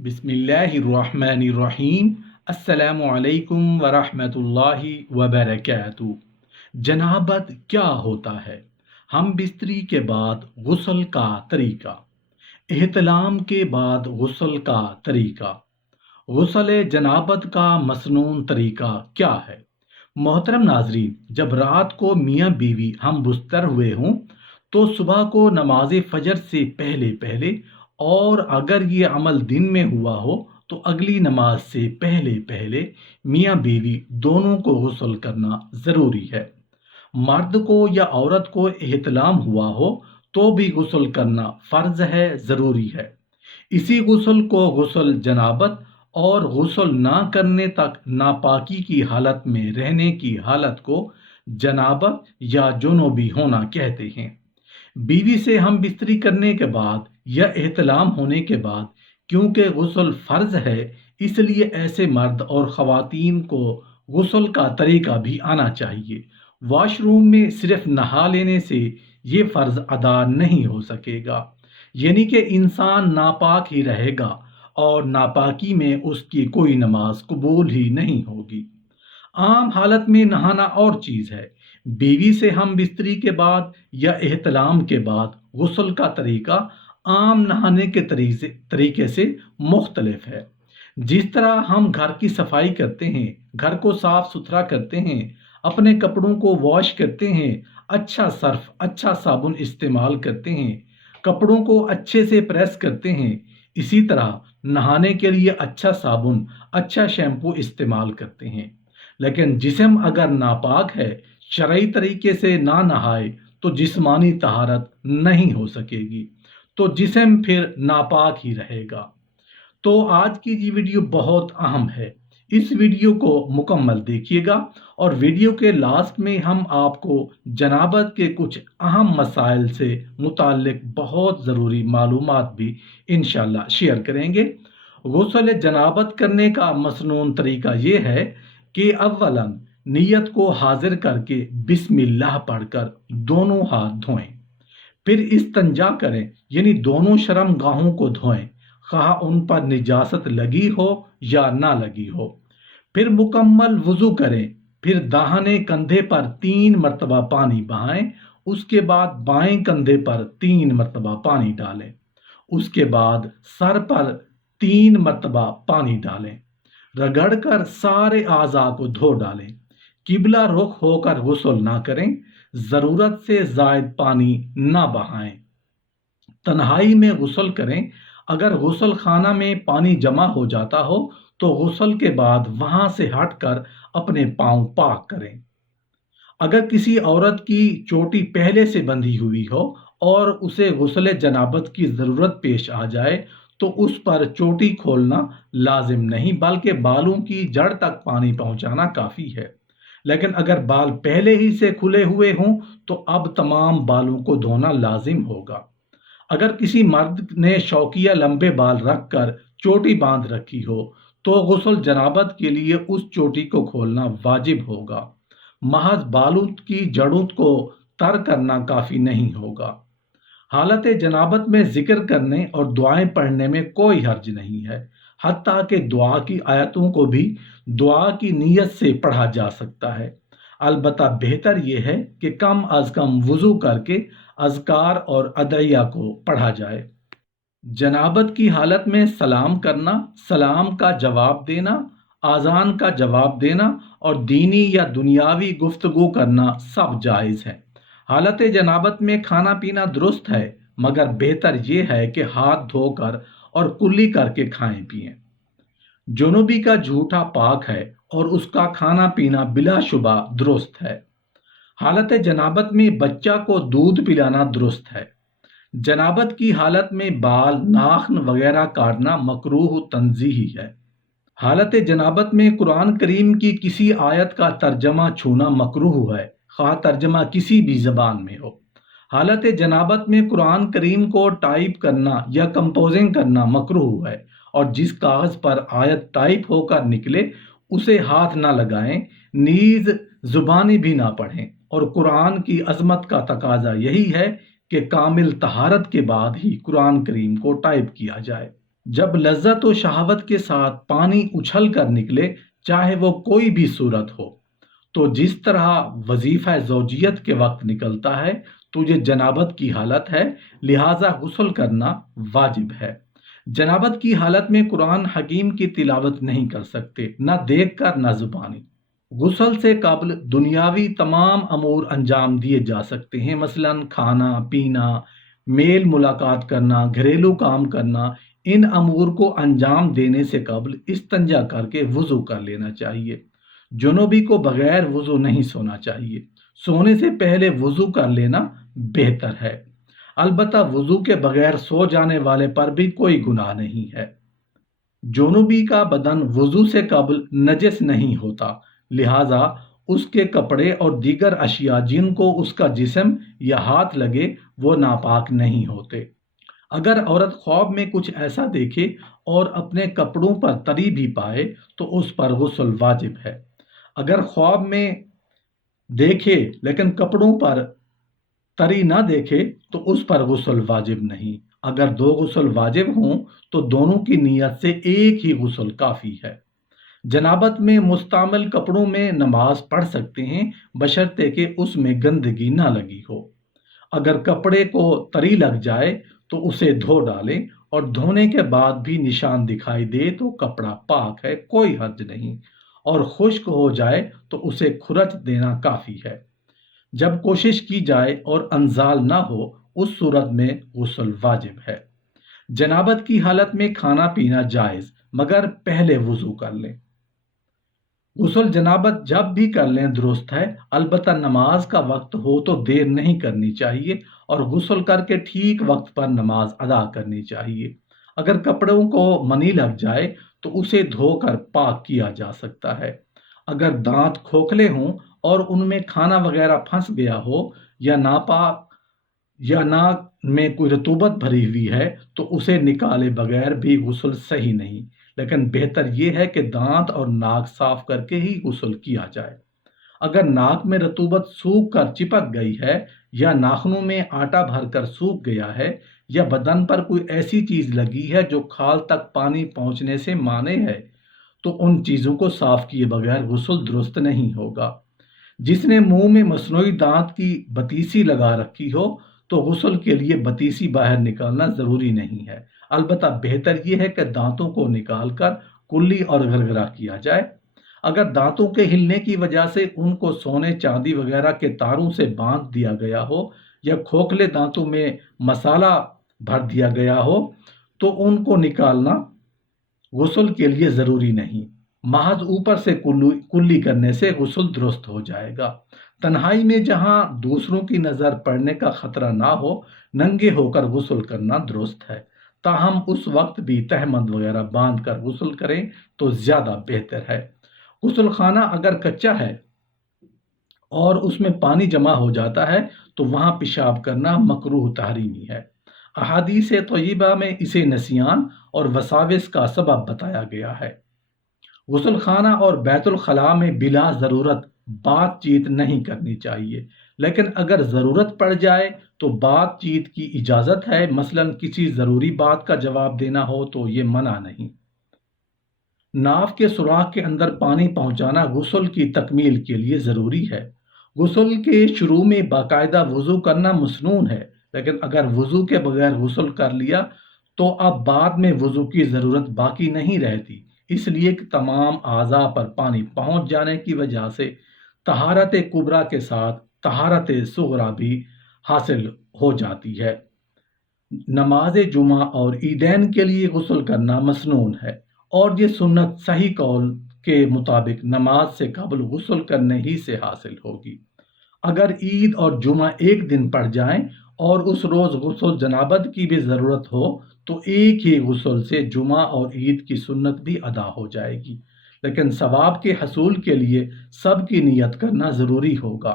بسم اللہ الرحمن الرحیم۔ السلام علیکم ورحمۃ اللہ وبرکاتہ۔ جنابت کیا ہوتا ہے؟ ہم بستری کے بعد غسل کا طریقہ، احتلام کے بعد غسل کا طریقہ، غسل جنابت کا مسنون طریقہ کیا ہے؟ محترم ناظرین، جب رات کو میاں بیوی ہم بستر ہوئے ہوں تو صبح کو نماز فجر سے پہلے پہلے، اور اگر یہ عمل دن میں ہوا ہو تو اگلی نماز سے پہلے پہلے میاں بیوی دونوں کو غسل کرنا ضروری ہے۔ مرد کو یا عورت کو احتلام ہوا ہو تو بھی غسل کرنا فرض ہے، ضروری ہے۔ اسی غسل کو غسل جنابت اور غسل نہ کرنے تک ناپاکی کی حالت میں رہنے کی حالت کو جنابت یا جنوبی ہونا کہتے ہیں۔ بیوی سے ہم بستری کرنے کے بعد یا احتلام ہونے کے بعد، کیونکہ غسل فرض ہے، اس لیے ایسے مرد اور خواتین کو غسل کا طریقہ بھی آنا چاہیے۔ واش روم میں صرف نہا لینے سے یہ فرض ادا نہیں ہو سکے گا، یعنی کہ انسان ناپاک ہی رہے گا اور ناپاکی میں اس کی کوئی نماز قبول ہی نہیں ہوگی۔ عام حالت میں نہانا اور چیز ہے، بیوی سے ہم بستری کے بعد یا احتلام کے بعد غسل کا طریقہ عام نہانے کے طریقے سے مختلف ہے۔ جس طرح ہم گھر کی صفائی کرتے ہیں، گھر کو صاف ستھرا کرتے ہیں، اپنے کپڑوں کو واش کرتے ہیں، اچھا صرف اچھا صابن استعمال کرتے ہیں، کپڑوں کو اچھے سے پریس کرتے ہیں، اسی طرح نہانے کے لیے اچھا صابن، اچھا شیمپو استعمال کرتے ہیں۔ لیکن جسم اگر ناپاک ہے، شرعی طریقے سے نہ نہائے تو جسمانی طہارت نہیں ہو سکے گی، تو جسم پھر ناپاک ہی رہے گا۔ تو آج کی یہ ویڈیو بہت اہم ہے، اس ویڈیو کو مکمل دیکھیے گا، اور ویڈیو کے لاسٹ میں ہم آپ کو جنابت کے کچھ اہم مسائل سے متعلق بہت ضروری معلومات بھی انشاءاللہ شیئر کریں گے۔ غسل جنابت کرنے کا مسنون طریقہ یہ ہے کہ اولاً نیت کو حاضر کر کے بسم اللہ پڑھ کر دونوں ہاتھ دھوئیں، پھر استنجا کریں، یعنی دونوں شرم گاہوں کو دھوئیں، خواہ ان پر نجاست لگی ہو یا نہ لگی ہو، پھر مکمل وضو کریں، پھر داہنے کندھے پر 3 مرتبہ پانی بہائیں، اس کے بعد بائیں کندھے پر 3 مرتبہ پانی ڈالیں، اس کے بعد سر پر 3 مرتبہ پانی ڈالیں، رگڑ کر سارے اعضاء کو دھو ڈالیں۔ قبلہ رخ ہو کر غسل نہ کریں، ضرورت سے زائد پانی نہ بہائیں۔ تنہائی میں غسل کریں، اگر غسل خانہ میں پانی جمع ہو جاتا ہو تو غسل کے بعد وہاں سے ہٹ کر اپنے پاؤں پاک کریں۔ اگر کسی عورت کی چوٹی پہلے سے بندھی ہوئی ہو اور اسے غسل جنابت کی ضرورت پیش آ جائے تو اس پر چوٹی کھولنا لازم نہیں، بلکہ بالوں کی جڑ تک پانی پہنچانا کافی ہے۔ لیکن اگر بال پہلے ہی سے کھلے ہوئے ہوں تو اب تمام بالوں کو دھونا لازم ہوگا۔ اگر کسی مرد نے شوقیہ لمبے بال رکھ کر چوٹی باندھ رکھی ہو تو غسل جنابت کے لیے اس چوٹی کو کھولنا واجب ہوگا، محض بالوں کی جڑوں کو تر کرنا کافی نہیں ہوگا۔ حالت جنابت میں ذکر کرنے اور دعائیں پڑھنے میں کوئی حرج نہیں ہے، حتیٰ کہ دعا کی آیتوں کو بھی دعا کی نیت سے پڑھا جا سکتا ہے۔ البتہ بہتر یہ ہے کہ کم از کم وضو کر کے اذکار اور ادعیہ کو پڑھا جائے۔ جنابت کی حالت میں سلام کرنا، سلام کا جواب دینا، اذان کا جواب دینا اور دینی یا دنیاوی گفتگو کرنا سب جائز ہے۔ حالت جنابت میں کھانا پینا درست ہے، مگر بہتر یہ ہے کہ ہاتھ دھو کر اور کلی کر کے کھائیں پیئیں۔ جنوبی کا جھوٹا پاک ہے اور اس کا کھانا پینا بلا شبہ درست ہے۔ حالت جنابت میں بچہ کو دودھ پلانا درست ہے۔ جنابت کی حالت میں بال، ناخن وغیرہ کاٹنا مکروہ تنزیہی ہے۔ حالت جنابت میں قرآن کریم کی کسی آیت کا ترجمہ چھونا مکروہ ہے، خواہ ترجمہ کسی بھی زبان میں ہو۔ حالت جنابت میں قرآن کریم کو ٹائپ کرنا یا کمپوزنگ کرنا مکروہ ہے، اور جس کاغذ پر آیت ٹائپ ہو کر نکلے اسے ہاتھ نہ لگائیں، نیز زبانی بھی نہ پڑھیں، اور قرآن کی عظمت کا تقاضا یہی ہے کہ کامل طہارت کے بعد ہی قرآن کریم کو ٹائپ کیا جائے۔ جب لذت و شہوت کے ساتھ پانی اچھل کر نکلے، چاہے وہ کوئی بھی صورت ہو، تو جس طرح وظیفہ زوجیت کے وقت نکلتا ہے تو یہ جنابت کی حالت ہے، لہٰذا غسل کرنا واجب ہے۔ جنابت کی حالت میں قرآن حکیم کی تلاوت نہیں کر سکتے، نہ دیکھ کر نہ زبانی۔ غسل سے قبل دنیاوی تمام امور انجام دیے جا سکتے ہیں، مثلا کھانا پینا، میل ملاقات کرنا، گھریلو کام کرنا۔ ان امور کو انجام دینے سے قبل استنجا کر کے وضو کر لینا چاہیے۔ جنوبی کو بغیر وضو نہیں سونا چاہیے، سونے سے پہلے وضو کر لینا بہتر ہے۔ البتہ وضو کے بغیر سو جانے والے پر بھی کوئی گناہ نہیں ہے۔ جنوبی کا بدن وضو سے قبل نجس نہیں ہوتا، لہذا اس کے کپڑے اور دیگر اشیاء جن کو اس کا جسم یا ہاتھ لگے وہ ناپاک نہیں ہوتے۔ اگر عورت خواب میں کچھ ایسا دیکھے اور اپنے کپڑوں پر تری بھی پائے تو اس پر غسل واجب ہے۔ اگر خواب میں دیکھے لیکن کپڑوں پر تری نہ دیکھے تو اس پر غسل واجب نہیں۔ اگر دو غسل واجب ہوں تو دونوں کی نیت سے ایک ہی غسل کافی ہے۔ جنابت میں مستعمل کپڑوں میں نماز پڑھ سکتے ہیں بشرطے کہ اس میں گندگی نہ لگی ہو۔ اگر کپڑے کو تری لگ جائے تو اسے دھو ڈالیں، اور دھونے کے بعد بھی نشان دکھائی دے تو کپڑا پاک ہے، کوئی حرج نہیں، اور خشک ہو جائے تو اسے کھرچ دینا کافی ہے۔ جب کوشش کی جائے اور انزال نہ ہو اس صورت میں غسل واجب ہے۔ جنابت کی حالت میں کھانا پینا جائز، مگر پہلے وضو کر لیں۔ غسل جنابت جب بھی کر لیں درست ہے، البتہ نماز کا وقت ہو تو دیر نہیں کرنی چاہیے، اور غسل کر کے ٹھیک وقت پر نماز ادا کرنی چاہیے۔ اگر کپڑوں کو منی لگ جائے تو اسے دھو کر پاک کیا جا سکتا ہے۔ اگر دانت کھوکھلے ہوں اور ان میں کھانا وغیرہ پھنس گیا ہو، یا ناپاک یا ناک میں کوئی رطوبت بھری ہوئی ہے تو اسے نکالے بغیر بھی غسل صحیح نہیں، لیکن بہتر یہ ہے کہ دانت اور ناک صاف کر کے ہی غسل کیا جائے۔ اگر ناک میں رطوبت سوکھ کر چپک گئی ہے، یا ناخنوں میں آٹا بھر کر سوکھ گیا ہے، یا بدن پر کوئی ایسی چیز لگی ہے جو کھال تک پانی پہنچنے سے مانع ہے، تو ان چیزوں کو صاف کیے بغیر غسل درست نہیں ہوگا۔ جس نے منہ میں مصنوعی دانت کی بتیسی لگا رکھی ہو تو غسل کے لیے بتیسی باہر نکالنا ضروری نہیں ہے، البتہ بہتر یہ ہے کہ دانتوں کو نکال کر کلی اور گرگرا کیا جائے۔ اگر دانتوں کے ہلنے کی وجہ سے ان کو سونے چاندی وغیرہ کے تاروں سے باندھ دیا گیا ہو، یا کھوکھلے دانتوں میں مسالہ بھر دیا گیا ہو تو ان کو نکالنا غسل کے لیے ضروری نہیں، محض اوپر سے کلی کرنے سے غسل درست ہو جائے گا۔ تنہائی میں جہاں دوسروں کی نظر پڑنے کا خطرہ نہ ہو، ننگے ہو کر غسل کرنا درست ہے، تاہم اس وقت بھی تہمند وغیرہ باندھ کر غسل کریں تو زیادہ بہتر ہے۔ غسل خانہ اگر کچا ہے اور اس میں پانی جمع ہو جاتا ہے تو وہاں پیشاب کرنا مکروہ تحریمی ہے۔ احادیث طیبہ میں اسے نسیان اور وساوس کا سبب بتایا گیا ہے۔ غسل خانہ اور بیت الخلاء میں بلا ضرورت بات چیت نہیں کرنی چاہیے، لیکن اگر ضرورت پڑ جائے تو بات چیت کی اجازت ہے، مثلا کسی ضروری بات کا جواب دینا ہو تو یہ منع نہیں۔ ناف کے سوراخ کے اندر پانی پہنچانا غسل کی تکمیل کے لیے ضروری ہے۔ غسل کے شروع میں باقاعدہ وضو کرنا مسنون ہے، لیکن اگر وضو کے بغیر غسل کر لیا تو اب بعد میں وضو کی ضرورت باقی نہیں رہتی، اس لیے کہ تمام اعضاء پر پانی پہنچ جانے کی وجہ سے طہارت کبریٰ کے ساتھ طہارت صغریٰ بھی حاصل ہو جاتی ہے۔ نماز جمعہ اور عیدین کے لیے غسل کرنا مسنون ہے، اور یہ سنت صحیح قول کے مطابق نماز سے قبل غسل کرنے ہی سے حاصل ہوگی۔ اگر عید اور جمعہ ایک دن پڑ جائیں اور اس روز غسل جنابت کی بھی ضرورت ہو تو ایک ہی غسل سے جمعہ اور عید کی سنت بھی ادا ہو جائے گی، لیکن ثواب کے حصول کے لیے سب کی نیت کرنا ضروری ہوگا۔